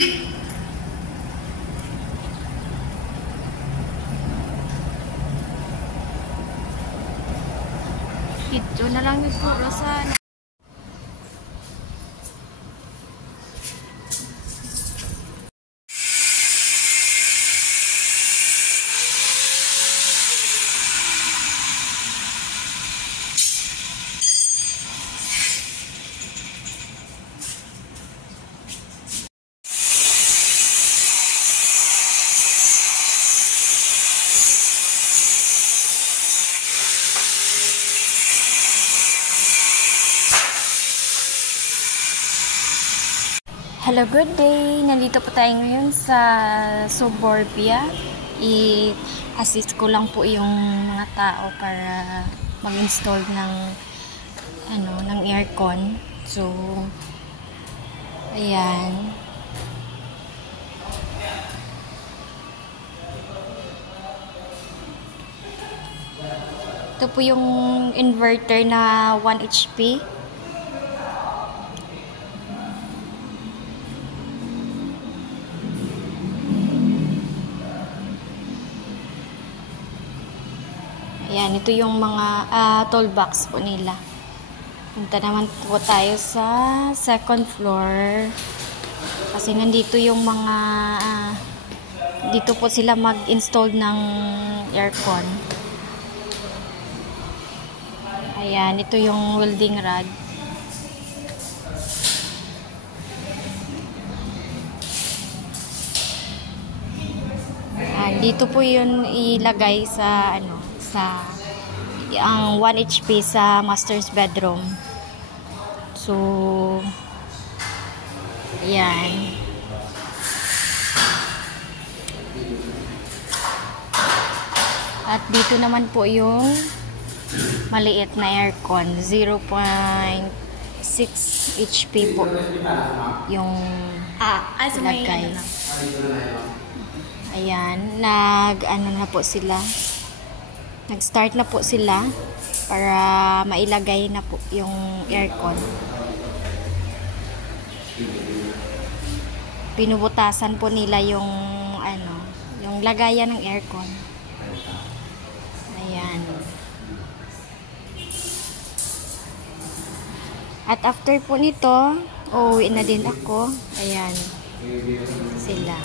Ito na lang yung puro sa Hello, good day! Nandito po tayo ngayon sa Suburbia. I-assist ko lang po yung mga tao para mag-install ng ng aircon. So, ayan. Ito po yung inverter na 1 HP. Ayan, ito yung mga toolbox po nila. Punta naman po tayo sa second floor. Kasi nandito yung mga dito po sila mag-install ng aircon. Ayan, ito yung welding rod. Ayan, dito po yun ilagay sa ang 1 HP sa master's bedroom. So, ayan. At dito naman po yung maliit na aircon, 0.6 HP po yung lagay. Ayan, na po sila. Nag-start na po sila para mailagay na po yung aircon. Pinubutasan po nila yung yung lagayan ng aircon. Ayan. At after po nito, uuwi na din ako. Ayan. Sila.